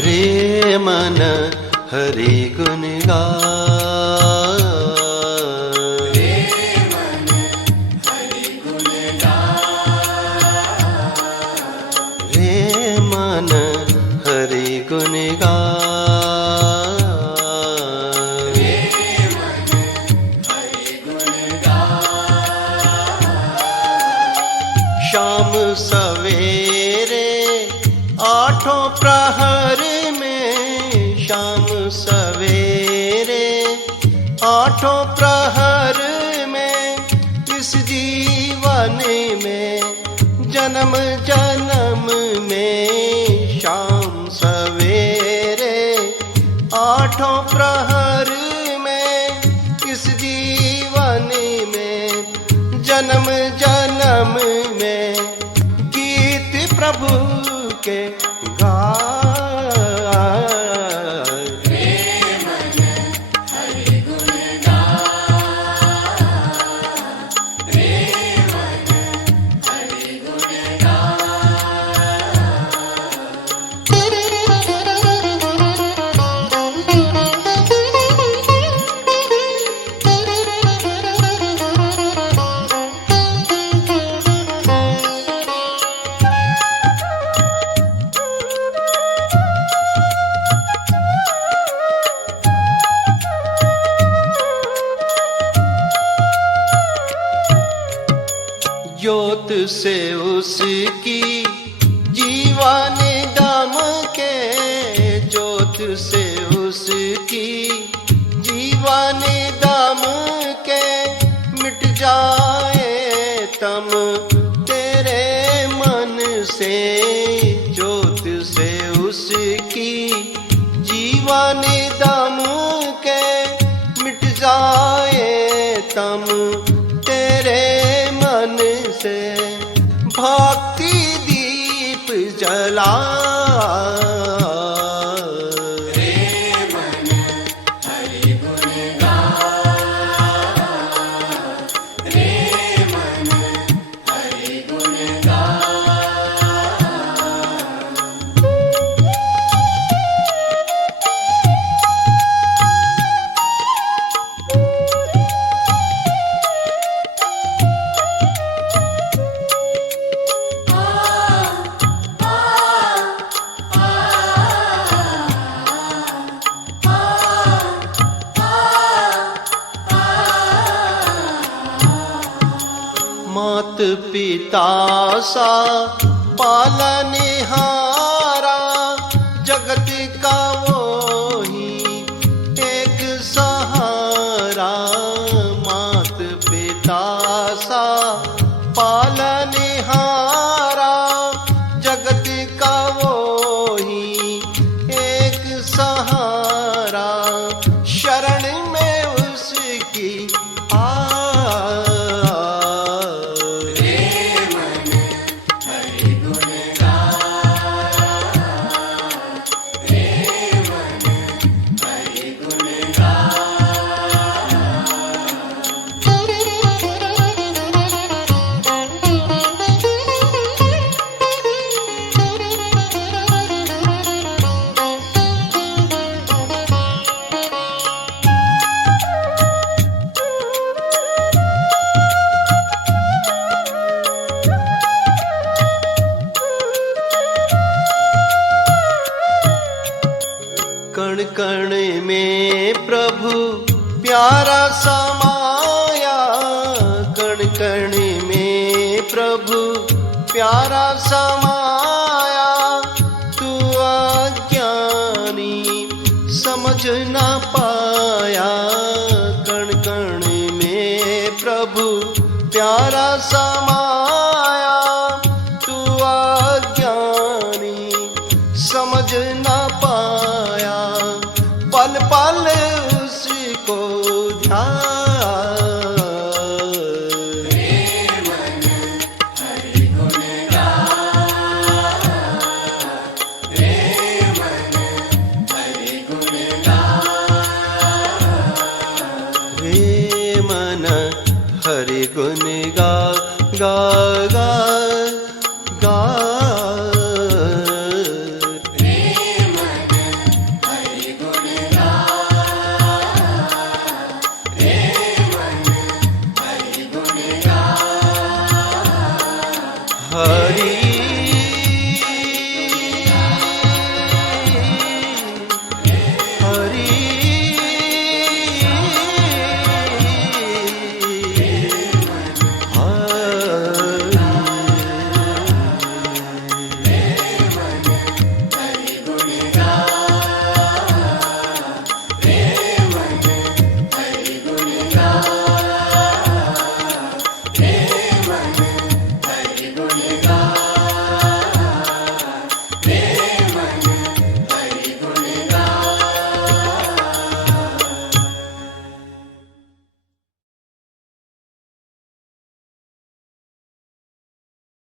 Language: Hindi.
रे मन हरि गुण गा, रे मन हरि गुण गा, रे मन हरि गुण गा, रे मन हरि गुण गा। शाम सवेरे आठों प्रहर में, शाम सवेरे आठों प्रहर में, इस जीवन में जन्म जन्म में। शाम सवेरे आठों प्रहर में, इस जीवन में जन्म जन्म में, गीत प्रभु के गा। रे मन हरि गुण गा, रे मन हरि गुण गा। ज्योत से उसकी जीवन दम के, ज्योत से उसकी जीवन दम के, मिट जाए तम तेरे मन से। ज्योत से उसकी जीवन दम के, मिट जाए तम तेरे मन से। भक्ति दीप जला, रे मन हरि गुण गा, रे मन हरि गुण गा। मात पिता सा पालनहारा, जगत का वो ही एक सहारा। मात पिता सा पालनहारा, जगत का वो ही एक सहारा। शरण में उसकी आ, कण कण में प्रभु प्यारा समाया, कण कण में प्रभु प्यारा समाया। तू अज्ञानी समझ न पाया, कण कण में प्रभु प्यारा समाया। तू अज्ञानी समझ न पाया, पल पल उसको ध्यान। रे मन हरि गुण गा, गा गा गा रे मन हरि गुण गा रे मन हरि गुण गा हरि